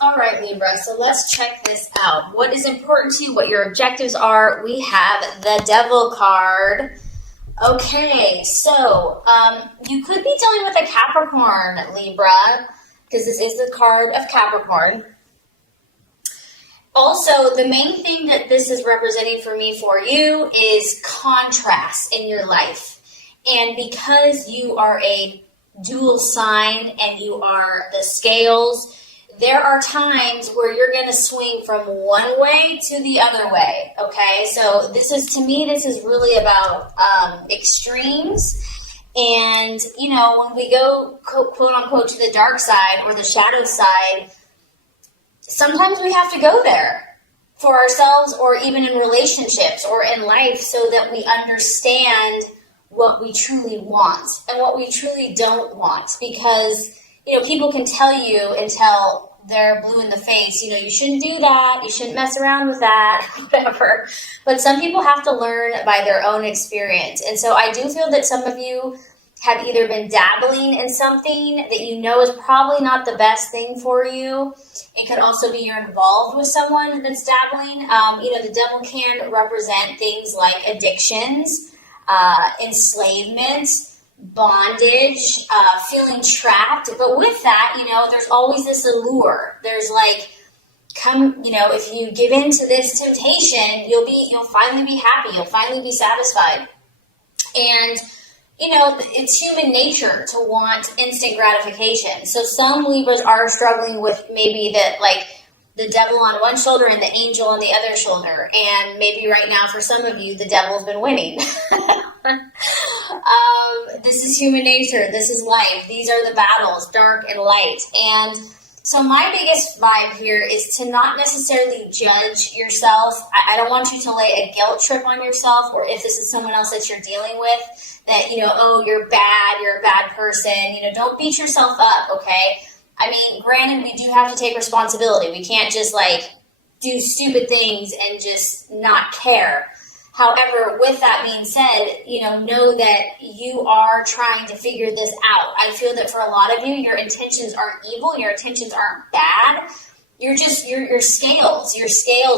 All right, Libra, so let's check this out. What is important to you, what your objectives are? We have the Devil card. Okay, so you could be dealing with a Capricorn, Libra, because this is the card of Capricorn. Also, the main thing that this is representing for me for you is contrast in your life. And because you are a dual sign and you are the scales, there are times where you're going to swing from one way to the other way, okay? So this is, to me, this is really about extremes. And, you know, when we go, quote unquote, to the dark side or the shadow side, sometimes we have to go there for ourselves or even in relationships or in life so that we understand what we truly want and what we truly don't want. Because, you know, people can tell you until they're blue in the face, you know, you shouldn't do that, you shouldn't mess around with that, whatever. But some people have to learn by their own experience. And so I do feel that some of you have either been dabbling in something that you know is probably not the best thing for you. It could also be you're involved with someone that's dabbling. You know, the devil can represent things like addictions, enslavement, bondage, feeling trapped. But with that, you know, there's always this allure. There's like, come, you know, if you give in to this temptation, you'll finally be happy. You'll finally be satisfied. And, you know, it's human nature to want instant gratification. So some Libras are struggling with maybe that, like, the devil on one shoulder and the angel on the other shoulder. And maybe right now for some of you, the devil's been winning. This is human nature. This is life. These are the battles, dark and light. And so my biggest vibe here is to not necessarily judge yourself. I don't want you to lay a guilt trip on yourself, or if this is someone else that you're dealing with, that, you know, oh, you're a bad person. You know, don't beat yourself up, okay? I mean, granted, we do have to take responsibility. We can't just, like, do stupid things and just not care. However, with that being said, you know that you are trying to figure this out. I feel that for a lot of you, your intentions aren't evil. Your intentions aren't bad. You're just, your scales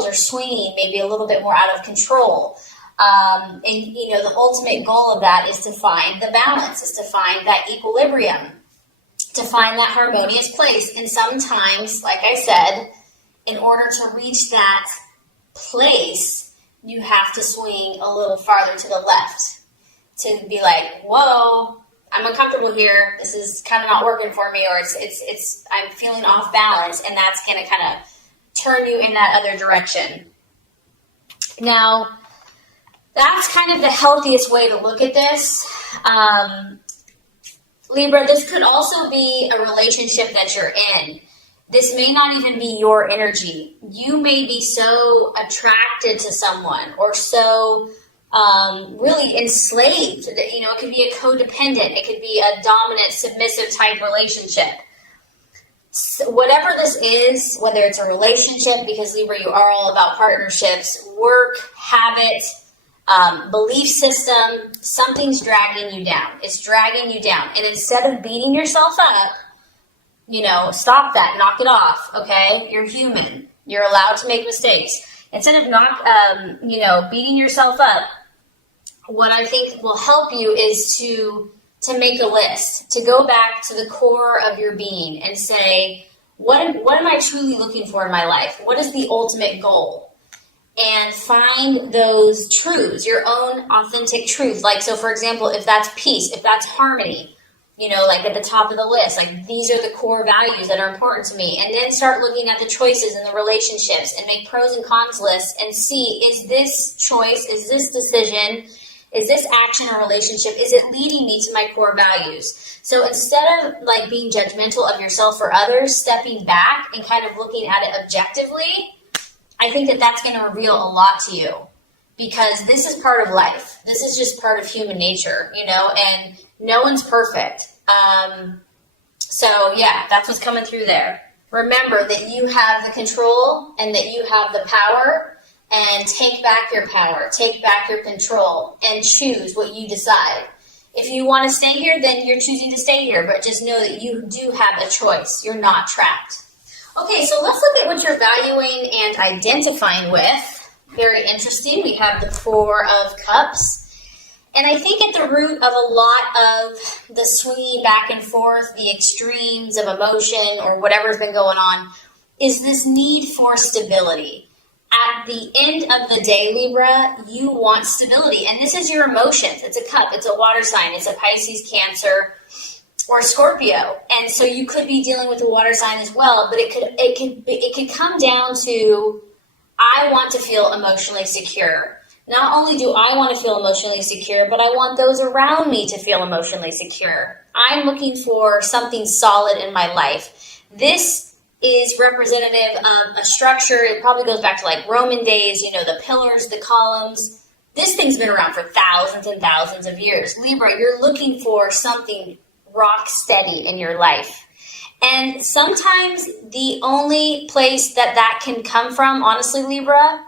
are swinging maybe a little bit more out of control. And, you know, the ultimate goal of that is to find the balance, is to find that equilibrium, to find that harmonious place. And sometimes, like I said, in order to reach that place, you have to swing a little farther to the left to be like, whoa, I'm uncomfortable here. This is kind of not working for me, or it's I'm feeling off balance, and that's going to kind of turn you in that other direction. Now, that's kind of the healthiest way to look at this. Libra, this could also be a relationship that you're in. This may not even be your energy. You may be so attracted to someone or so really enslaved that, you know, it could be a codependent. It could be a dominant, submissive type relationship. So whatever this is, whether it's a relationship, because Libra, you are all about partnerships, work, habit, belief system, something's dragging you down. It's dragging you down. And instead of beating yourself up, you know, stop that, knock it off, okay? You're human. You're allowed to make mistakes. Instead of beating yourself up, what I think will help you is to make a list, to go back to the core of your being and say, what am I truly looking for in my life? What is the ultimate goal? And find those truths, your own authentic truth. Like, so for example, if that's peace, if that's harmony, you know, like at the top of the list, like these are the core values that are important to me. And then start looking at the choices and the relationships and make pros and cons lists and see, is this choice, is this decision, is this action or relationship, is it leading me to my core values? So instead of like being judgmental of yourself or others, stepping back and kind of looking at it objectively, I think that that's going to reveal a lot to you, because this is part of life. This is just part of human nature, you know, and no one's perfect. So yeah, that's what's coming through there. Remember that you have the control and that you have the power, and take back your power, take back your control, and choose what you decide. If you want to stay here, then you're choosing to stay here, but just know that you do have a choice. You're not trapped. Okay, so let's look at what you're valuing and identifying with. Very interesting. We have the Four of Cups. And I think at the root of a lot of the swinging back and forth, the extremes of emotion or whatever's been going on, is this need for stability. At the end of the day, Libra, you want stability. And this is your emotions. It's a cup. It's a water sign. It's a Pisces, Cancer, or Scorpio. And so you could be dealing with a water sign as well. But it could come down to, I want to feel emotionally secure. Not only do I want to feel emotionally secure, but I want those around me to feel emotionally secure. I'm looking for something solid in my life. This is representative of a structure. It probably goes back to like Roman days, the pillars, the columns. This thing's been around for thousands and thousands of years. Libra, you're looking for something rock steady in your life. And sometimes the only place that can come from, honestly, Libra,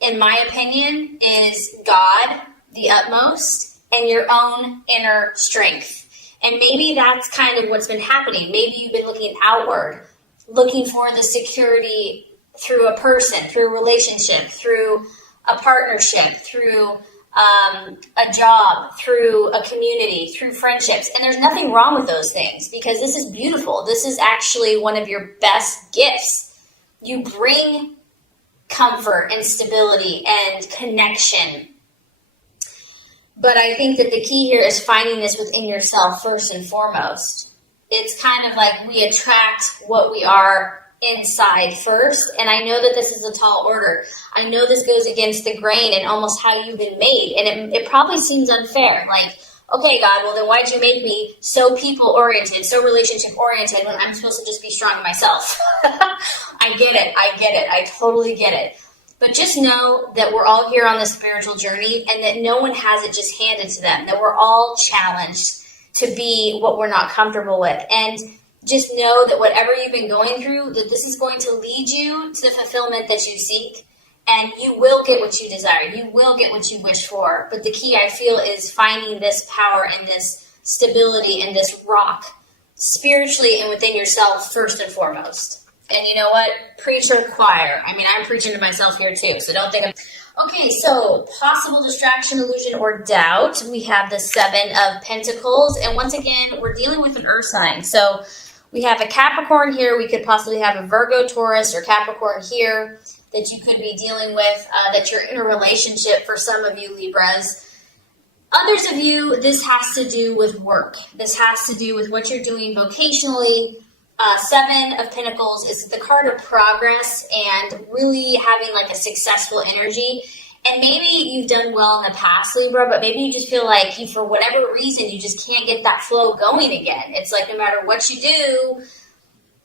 in my opinion, is God, the utmost, and your own inner strength. And maybe that's kind of what's been happening. Maybe you've been looking outward, looking for the security through a person, through a relationship, through a partnership, through a job, through a community, through friendships. And there's nothing wrong with those things because this is beautiful. This is actually one of your best gifts. You bring comfort and stability and connection. But I think that the key here is finding this within yourself first and foremost. It's kind of like we attract what we are inside first. And I know that this is a tall order. I know this goes against the grain and almost how you've been made. And it probably seems unfair. Like, okay, God, well then why'd you make me so people-oriented, so relationship-oriented when I'm supposed to just be strong in myself? I get it. I totally get it. But just know that we're all here on this spiritual journey and that no one has it just handed to them, that we're all challenged to be what we're not comfortable with. And just know that whatever you've been going through, that this is going to lead you to the fulfillment that you seek. And you will get what you desire. You will get what you wish for. But the key, I feel, is finding this power and this stability and this rock spiritually and within yourself first and foremost. And you know what? Preach or choir. I mean, I'm preaching to myself here too, so don't think I'm... Okay, so possible distraction, illusion, or doubt. We have the Seven of Pentacles. And once again, we're dealing with an earth sign. So we have a Capricorn here. We could possibly have a Virgo, Taurus, or Capricorn here that you could be dealing with, that you're in a relationship for some of you Libras. Others of you, this has to do with work. This has to do with what you're doing vocationally. Seven of Pentacles is the card of progress and really having like a successful energy. And maybe you've done well in the past, Libra, but maybe you just feel like you, for whatever reason, you just can't get that flow going again. It's like no matter what you do,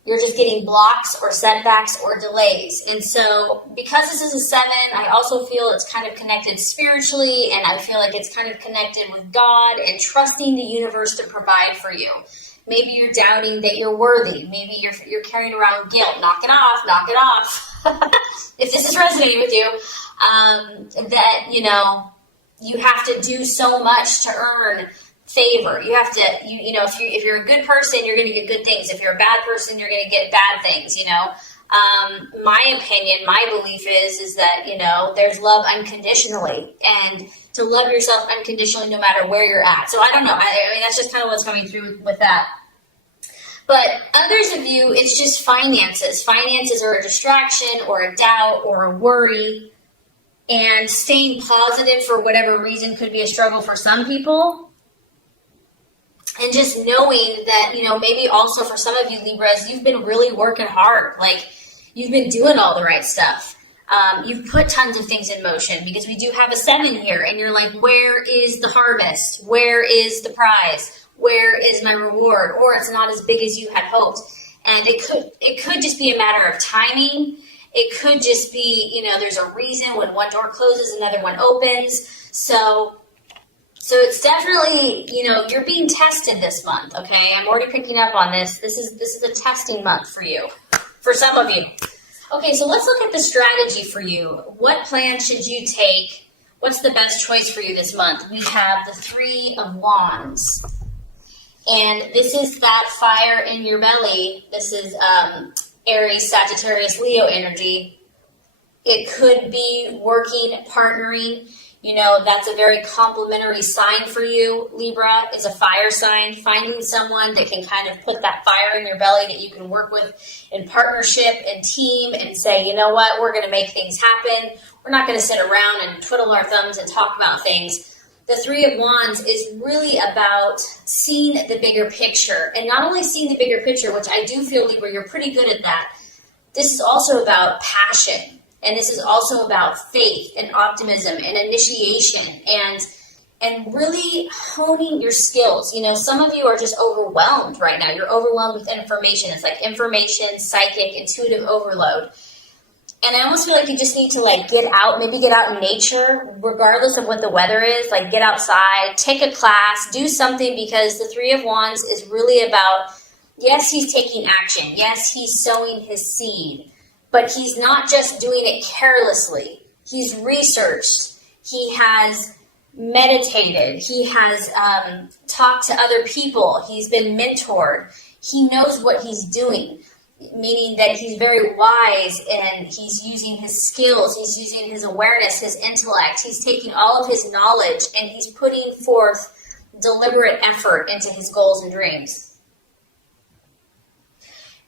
you're just getting blocks or setbacks or delays. And so because this is a seven, I also feel it's kind of connected spiritually, and I feel like it's kind of connected with God and trusting the universe to provide for you. Maybe you're doubting that you're worthy. Maybe you're carrying around guilt. Knock it off, knock it off. If this is resonating with you, that, you have to do so much to earn favor. You have to, if you're a good person, you're going to get good things. If you're a bad person, you're going to get bad things, My opinion, my belief is that, there's love unconditionally, and to love yourself unconditionally no matter where you're at. So I don't know. I mean, that's just kind of what's coming through with that. But others of you, it's just finances. Finances are a distraction or a doubt or a worry. And staying positive for whatever reason could be a struggle for some people. And just knowing that, maybe also for some of you Libras, you've been really working hard. Like, you've been doing all the right stuff. You've put tons of things in motion because we do have a seven here. And you're like, where is the harvest? Where is the prize? Where is my reward? Or it's not as big as you had hoped. And it could just be a matter of timing. It could just be, there's a reason when one door closes, another one opens. So it's definitely, you're being tested this month, okay? I'm already picking up on this. This is a testing month for you, for some of you. Okay, so let's look at the strategy for you. What plan should you take? What's the best choice for you this month? We have the Three of Wands. And this is that fire in your belly. This is Aries, Sagittarius, Leo energy. It could be working, partnering. You know, that's a very complementary sign for you. Libra is a fire sign. Finding someone that can kind of put that fire in your belly that you can work with in partnership and team and say, you know what, we're going to make things happen. We're not going to sit around and twiddle our thumbs and talk about things. The Three of Wands is really about seeing the bigger picture. And not only seeing the bigger picture, which I do feel, Libra, you're pretty good at that. This is also about passion. And this is also about faith and optimism and initiation and really honing your skills. You know, some of you are just overwhelmed right now. You're overwhelmed with information. It's like information, psychic, intuitive overload. And I almost feel like you just need to like get out, maybe get out in nature, regardless of what the weather is, like get outside, take a class, do something, because the Three of Wands is really about, yes, he's taking action. Yes, he's sowing his seed. But he's not just doing it carelessly. He's researched. He has meditated. He has talked to other people. He's been mentored. He knows what he's doing, meaning that he's very wise and he's using his skills. He's using his awareness, his intellect. He's taking all of his knowledge and he's putting forth deliberate effort into his goals and dreams.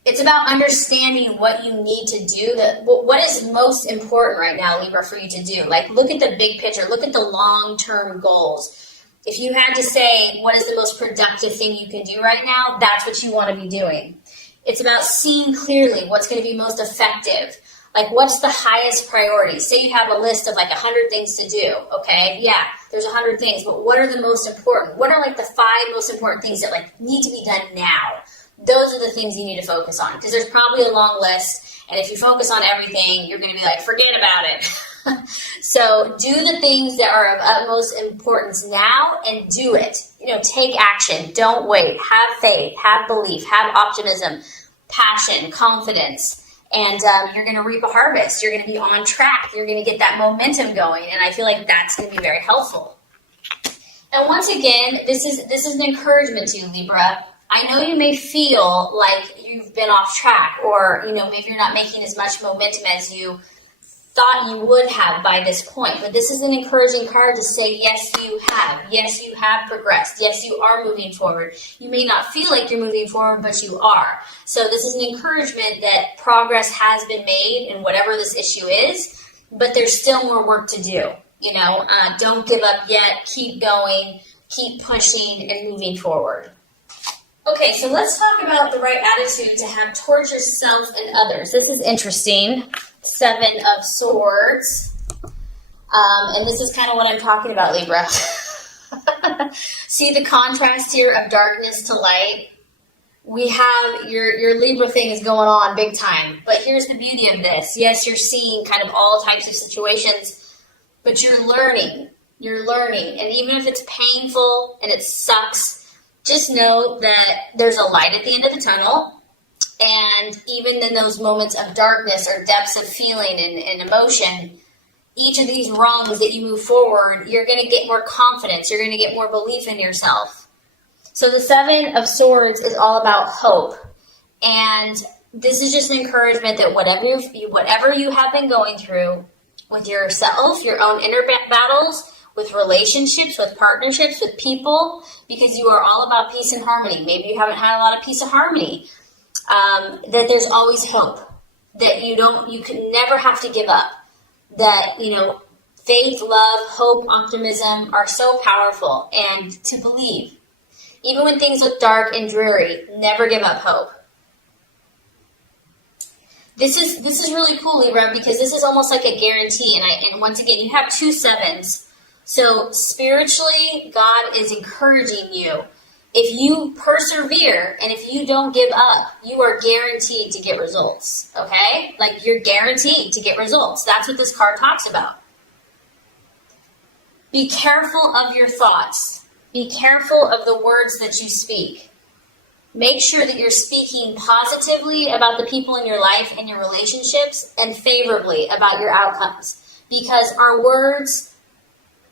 It's about understanding what you need to do, what is most important right now, Libra, for you to do. Like, look at the big picture. Look at the long-term goals. If you had to say, what is the most productive thing you can do right now, that's what you want to be doing. It's about seeing clearly what's going to be most effective. Like, what's the highest priority? Say you have a list of like 100 things to do, okay? Yeah, there's 100 things, but what are the most important? What are like the 5 most important things that like need to be done now? Those are the things you need to focus on, because there's probably a long list, and if you focus on everything, you're going to be like, forget about it. So do the things that are of utmost importance now and do it. You know, take action. Don't wait. Have faith, have belief, have optimism, passion, confidence, and you're going to reap a harvest. You're going to be on track. You're going to get that momentum going, and I feel like that's going to be very helpful. And once again, this is an encouragement to you, Libra. I know you may feel like you've been off track, or, you know, maybe you're not making as much momentum as you thought you would have by this point. But this is an encouraging card to say, yes, you have. Yes, you have progressed. Yes, you are moving forward. You may not feel like you're moving forward, but you are. So this is an encouragement that progress has been made in whatever this issue is, but there's still more work to do. You know, don't give up yet. Keep going. Keep pushing and moving forward. Okay, so let's talk about the right attitude to have towards yourself and others. This is interesting. 7 of Swords. And this is kind of what I'm talking about, Libra. See the contrast here of darkness to light? We have your Libra thing is going on big time. But here's the beauty of this. Yes, you're seeing kind of all types of situations, but you're learning. You're learning. And even if it's painful and it sucks, just know that there's a light at the end of the tunnel, and even in those moments of darkness or depths of feeling and emotion, each of these rungs that you move forward, you're going to get more confidence. You're going to get more belief in yourself. So the 7 of Swords is all about hope, and this is just an encouragement that whatever you have been going through with yourself, your own inner battles, with relationships, with partnerships, with people, because you are all about peace and harmony. Maybe you haven't had a lot of peace and harmony. That there's always hope. That you can never have to give up. That, you know, faith, love, hope, optimism are so powerful, and to believe. Even when things look dark and dreary, never give up hope. This is really cool, Libra, because this is almost like a guarantee. And once again, you have 2 7s. So spiritually, God is encouraging you. If you persevere and if you don't give up, you are guaranteed to get results, okay? Like, you're guaranteed to get results. That's what this card talks about. Be careful of your thoughts. Be careful of the words that you speak. Make sure that you're speaking positively about the people in your life and your relationships, and favorably about your outcomes, because our words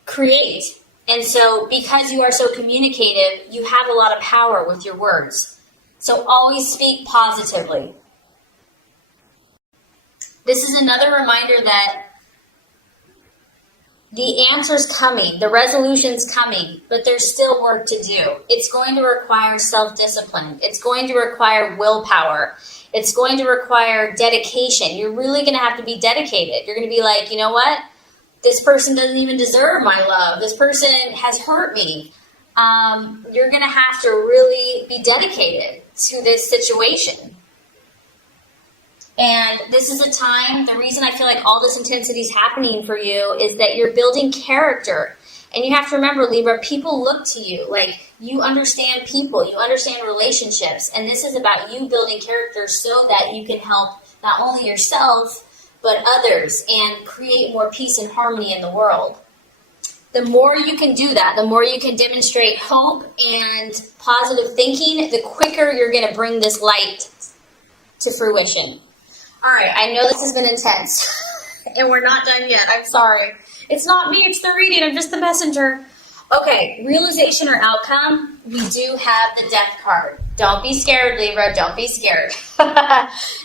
create. And so because you are so communicative, you have a lot of power with your words. So always speak positively. This is another reminder that the answer's coming, the resolution's coming, but there's still work to do. It's going to require self-discipline. It's going to require willpower. It's going to require dedication. You're really going to have to be dedicated. You're going to be like, you know what? This person doesn't even deserve my love. This person has hurt me. You're going to have to really be dedicated to this situation. And this is a time, the reason I feel like all this intensity is happening for you is that you're building character. And you have to remember, Libra, people look to you. Like, you understand people, you understand relationships. And this is about you building character so that you can help not only yourself, but others and create more peace and harmony in the world. The more you can do that, the more you can demonstrate hope and positive thinking, the quicker you're going to bring this light to fruition. All right, I know this has been intense, and we're not done yet. I'm sorry. It's not me, it's the reading. I'm just the messenger. Okay, realization or outcome, we do have the Death card. Don't be scared, Libra. Don't be scared.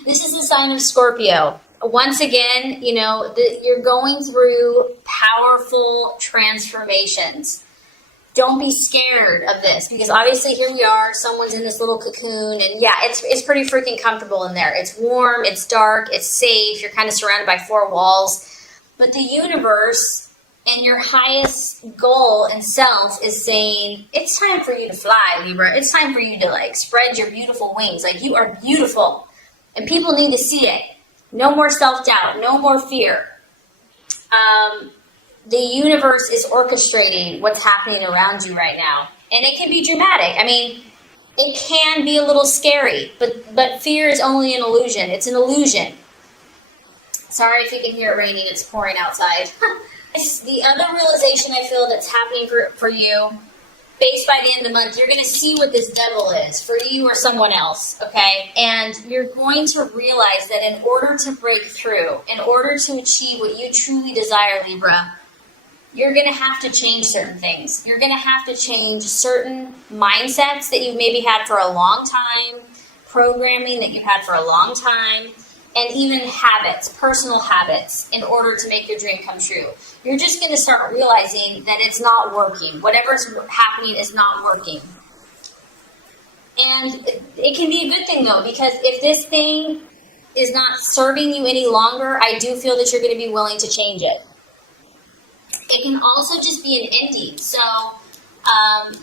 This is the sign of Scorpio. Once again, you know, you're going through powerful transformations. Don't be scared of this, because obviously here we are, someone's in this little cocoon, and yeah, it's pretty freaking comfortable in there. It's warm, it's dark, it's safe, you're kind of surrounded by four walls. But the universe and your highest goal and self is saying, it's time for you to fly, Libra. It's time for you to, like, spread your beautiful wings. Like, you are beautiful, and people need to see it. No more self-doubt, no more fear. The universe is orchestrating what's happening around you right now. And it can be dramatic. I mean, it can be a little scary, but fear is only an illusion. It's an illusion. Sorry if you can hear it raining. It's pouring outside. The other realization I feel that's happening for you, based by the end of the month, you're going to see what this devil is for you or someone else, okay? And you're going to realize that in order to break through, in order to achieve what you truly desire, Libra, you're going to have to change certain things. You're going to have to change certain mindsets that you've maybe had for a long time, programming that you've had for a long time, and even habits, personal habits, in order to make your dream come true. You're just going to start realizing that it's not working. Whatever's happening is not working. And it can be a good thing, though, because if this thing is not serving you any longer, I do feel that you're going to be willing to change it. It can also just be an ending. So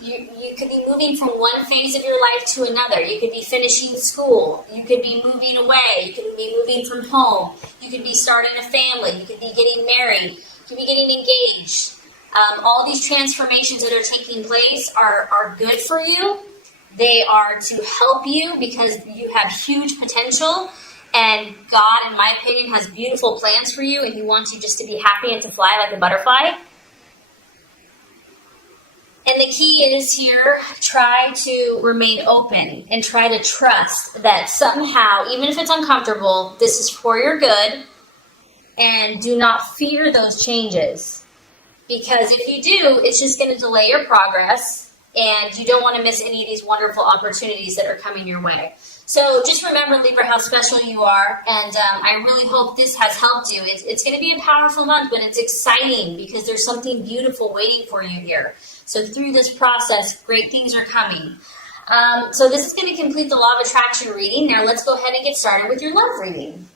you could be moving from one phase of your life to another. You could be finishing school. You could be moving away. You could be moving from home. You could be starting a family. You could be getting married. You could be getting engaged. All these transformations that are taking place are good for you. They are to help you because you have huge potential. And God, in my opinion, has beautiful plans for you, and He wants you just to be happy and to fly like a butterfly. And the key is here, try to remain open and try to trust that somehow, even if it's uncomfortable, this is for your good, and do not fear those changes. Because if you do, it's just going to delay your progress, and you don't want to miss any of these wonderful opportunities that are coming your way. So just remember, Libra, how special you are, and I really hope this has helped you. It's going to be a powerful month, but it's exciting because there's something beautiful waiting for you here. So through this process, great things are coming. So this is going to complete the Law of Attraction reading. Now let's go ahead and get started with your love reading.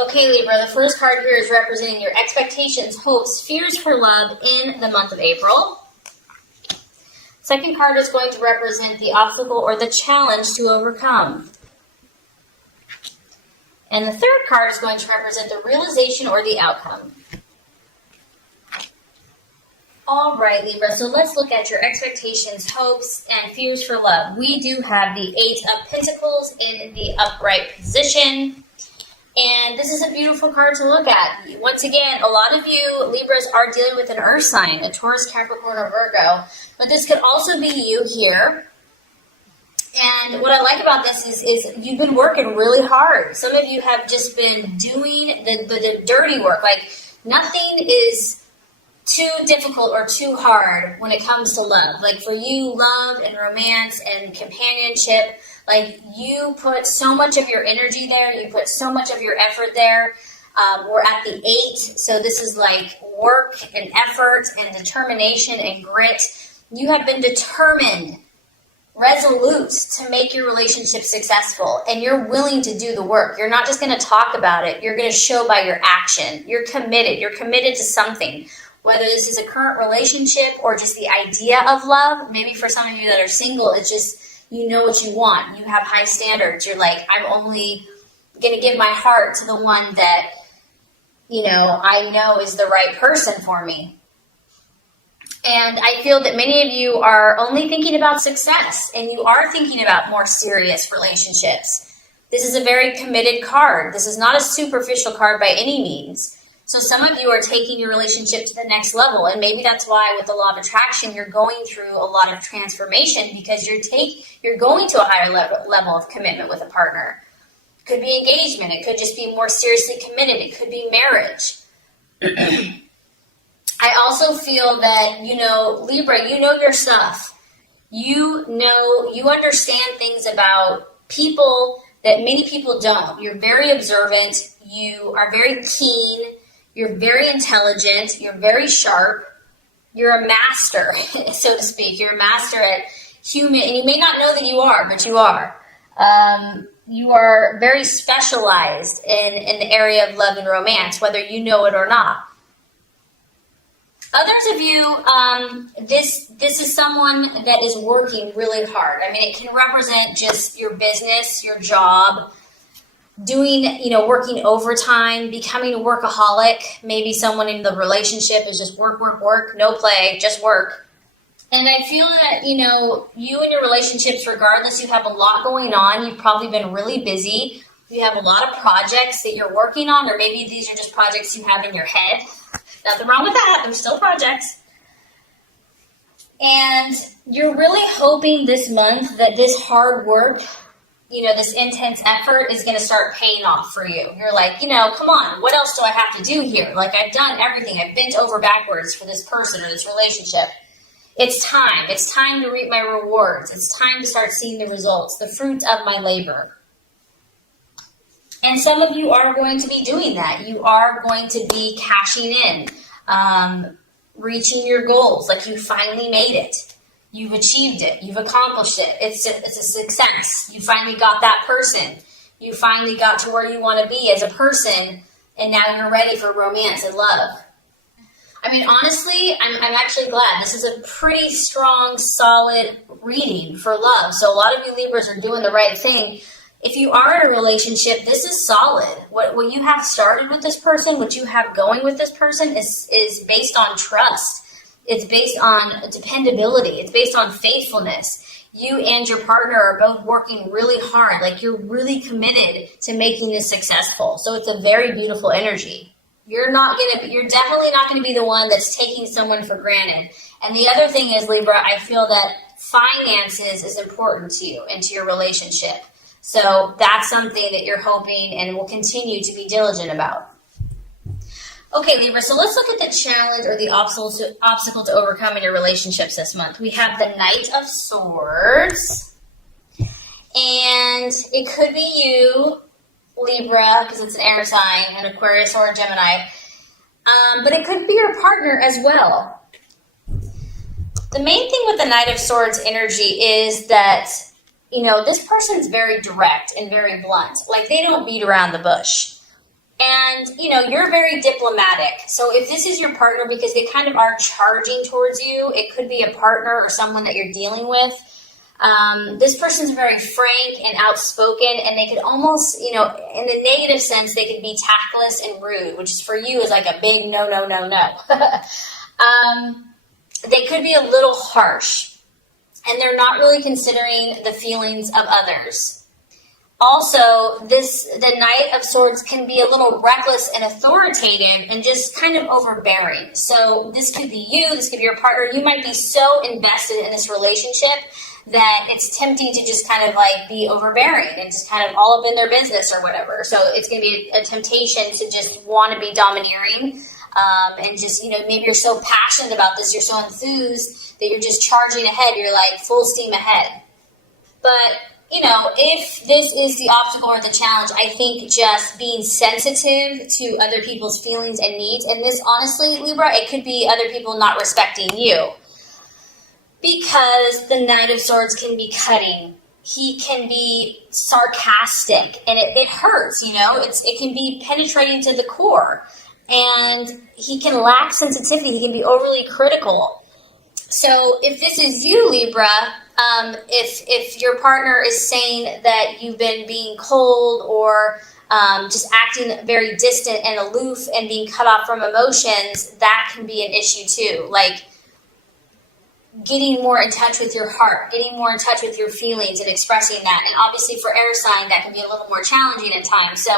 Okay, Libra, the first card here is representing your expectations, hopes, fears for love in the month of April. Second card is going to represent the obstacle or the challenge to overcome. And the third card is going to represent the realization or the outcome. All right, Libra, so let's look at your expectations, hopes, and fears for love. We do have the Eight of Pentacles in the upright position. And this is a beautiful card to look at. Once again, a lot of you Libras are dealing with an earth sign, a Taurus, Capricorn, or Virgo. But this could also be you here. And what I like about this is you've been working really hard. Some of you have just been doing the dirty work. Like, nothing is too difficult or too hard when it comes to love. Like, for you, love and romance and companionship, like, you put so much of your energy there. You put so much of your effort there. We're at the 8, so this is like work and effort and determination and grit. You have been determined, resolute to make your relationship successful, and you're willing to do the work. You're not just going to talk about it. You're going to show by your action. You're committed. You're committed to something, whether this is a current relationship or just the idea of love. Maybe for some of you that are single, it's just you know what you want. You have high standards. You're like, I'm only going to give my heart to the one that, you know, I know is the right person for me. And I feel that many of you are only thinking about success, and you are thinking about more serious relationships. This is a very committed card. This is not a superficial card by any means. So some of you are taking your relationship to the next level, and maybe that's why with the law of attraction, you're going through a lot of transformation, because you're going to a higher level of commitment with a partner. It could be engagement. It could just be more seriously committed. It could be marriage. I also feel that, you know, Libra, you know your stuff. You understand things about people that many people don't. You're very observant. You are very keen. You're very intelligent. You're very sharp. You're a master, so to speak. You're a master at human, and you may not know that you are, but you are. You are very specialized in the area of love and romance, whether you know it or not. Others of you, this is someone that is working really hard. I mean, it can represent just your business, your job, doing, you know, working overtime, becoming a workaholic. Maybe someone in the relationship is just work, work, work, no play, just work. And I feel that, you know, you and your relationships, regardless, you have a lot going on. You've probably been really busy. You have a lot of projects that you're working on, or maybe these are just projects you have in your head. Nothing wrong with that. They're still projects. And you're really hoping this month that this hard work, you know, this intense effort is going to start paying off for you. You're like, you know, come on, what else do I have to do here? Like, I've done everything. I've bent over backwards for this person or this relationship. It's time. It's time to reap my rewards. It's time to start seeing the results, the fruit of my labor. And some of you are going to be doing that. You are going to be cashing in, reaching your goals. Like, you finally made it. You've achieved it. You've accomplished it. It's a success. You finally got that person. You finally got to where you want to be as a person, and now you're ready for romance and love. I mean, honestly, I'm actually glad. This is a pretty strong, solid reading for love. So a lot of you Libras are doing the right thing. If you are in a relationship, this is solid. What you have started with this person, what you have going with this person is based on trust. It's based on dependability. It's based on faithfulness. You and your partner are both working really hard. Like, you're really committed to making this successful. So it's a very beautiful energy. You're definitely not going to be the one that's taking someone for granted. And the other thing is, Libra, I feel that finances is important to you and to your relationship. So that's something that you're hoping and will continue to be diligent about. Okay, Libra, so let's look at the challenge or the obstacle to overcome in your relationships this month. We have the Knight of Swords. And it could be you, Libra, because it's an air sign, an Aquarius or a Gemini. But it could be your partner as well. The main thing with the Knight of Swords energy is that, you know, this person's very direct and very blunt. Like, they don't beat around the bush. And, you know, you're very diplomatic. So if this is your partner, because they kind of are charging towards you, it could be a partner or someone that you're dealing with. This person's very frank and outspoken, and they could almost, you know, in a negative sense, they could be tactless and rude, which is for you is like a big no, no, no, no. They could be a little harsh, and they're not really considering the feelings of others. Also, the Knight of Swords can be a little reckless and authoritative and just kind of overbearing. So this could be you, this could be your partner. You might be so invested in this relationship that it's tempting to just kind of like be overbearing and just kind of all up in their business or whatever. So it's going to be a temptation to just want to be domineering. And just, maybe you're so passionate about this, you're so enthused that you're just charging ahead. You're like full steam ahead. But, if this is the obstacle or the challenge, I think just being sensitive to other people's feelings and needs, and this, honestly, Libra, it could be other people not respecting you. Because the Knight of Swords can be cutting. He can be sarcastic, and it hurts, it can be penetrating to the core. And he can lack sensitivity. He can be overly critical. So if this is you, Libra, if your partner is saying that you've been being cold or just acting very distant and aloof and being cut off from emotions, that can be an issue too. Like getting more in touch with your heart, getting more in touch with your feelings and expressing that. And obviously for air sign, that can be a little more challenging at times. So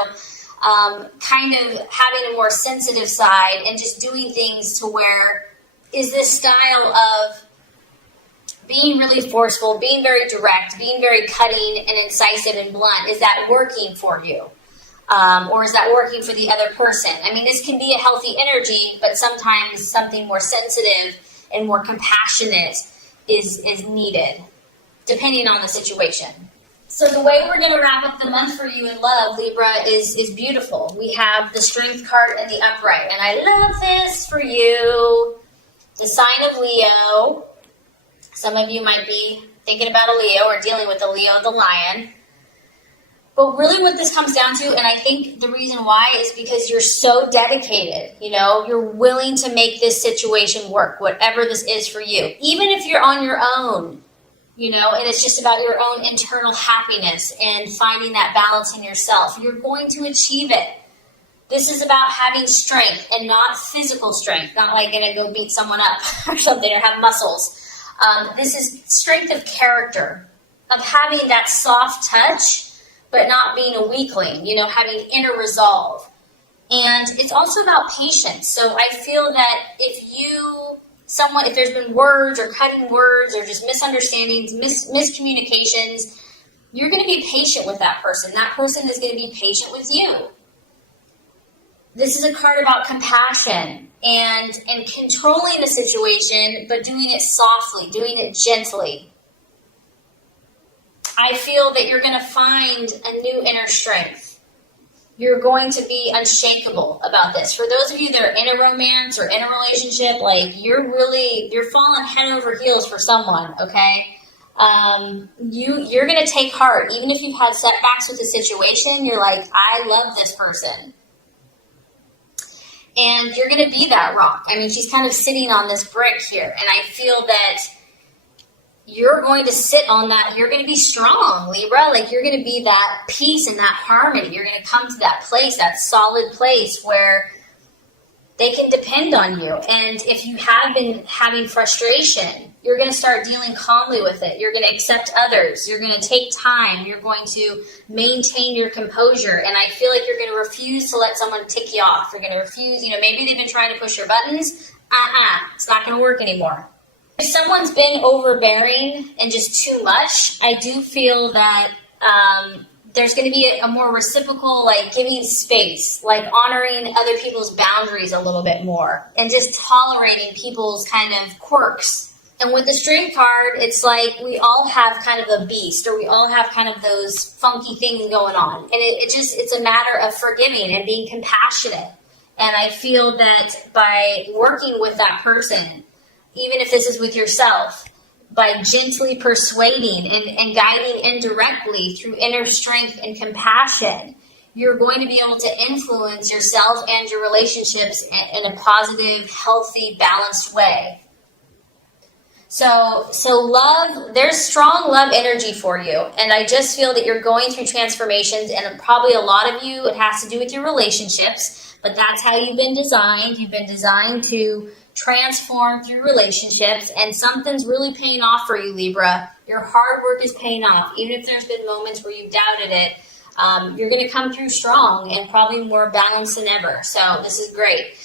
kind of having a more sensitive side and just doing things to where is this style of being really forceful, being very direct, being very cutting and incisive and blunt, is that working for you? Or is that working for the other person? I mean, this can be a healthy energy, but sometimes something more sensitive and more compassionate is needed, depending on the situation. So the way we're going to wrap up the month for you in love, Libra, is beautiful. We have the Strength card and the Upright, and I love this for you. The sign of Leo. Some of you might be thinking about a Leo or dealing with a Leo, the Lion. But really what this comes down to, and I think the reason why is because you're so dedicated, you're willing to make this situation work, whatever this is for you. Even if you're on your own, and it's just about your own internal happiness and finding that balance in yourself. You're going to achieve it. This is about having strength and not physical strength, not like going to go beat someone up or something or have muscles. This is strength of character, of having that soft touch, but not being a weakling, having inner resolve. And it's also about patience. So I feel that if there's been words or cutting words or just misunderstandings, miscommunications, you're going to be patient with that person. That person is going to be patient with you. This is a card about compassion and controlling the situation, but doing it softly, doing it gently. I feel that you're going to find a new inner strength. You're going to be unshakable about this. For those of you that are in a romance or in a relationship, like you're falling head over heels for someone, okay? You're going to take heart. Even if you've had setbacks with the situation, you're like, I love this person. And you're going to be that rock. I mean, she's kind of sitting on this brick here. And I feel that you're going to sit on that. You're going to be strong, Libra. Like you're going to be that peace and that harmony. You're going to come to that place, that solid place where they can depend on you. And if you have been having frustration, you're going to start dealing calmly with it. You're going to accept others. You're going to take time. You're going to maintain your composure. And I feel like you're going to refuse to let someone tick you off. You're going to refuse, maybe they've been trying to push your buttons. It's not going to work anymore. If someone's been overbearing and just too much, I do feel that there's going to be a more reciprocal, like giving space, like honoring other people's boundaries a little bit more and just tolerating people's kind of quirks. And with the Strength card, it's like we all have kind of a beast or we all have kind of those funky things going on. And it's a matter of forgiving and being compassionate. And I feel that by working with that person, even if this is with yourself, by gently persuading and guiding indirectly through inner strength and compassion, you're going to be able to influence yourself and your relationships in a positive, healthy, balanced way. So love, there's strong love energy for you. And I just feel that you're going through transformations, and probably a lot of you, it has to do with your relationships, but that's how you've been designed. You've been designed to transform through relationships, and something's really paying off for you, Libra. Your hard work is paying off. Even if there's been moments where you've doubted it, you're going to come through strong and probably more balanced than ever. So this is great.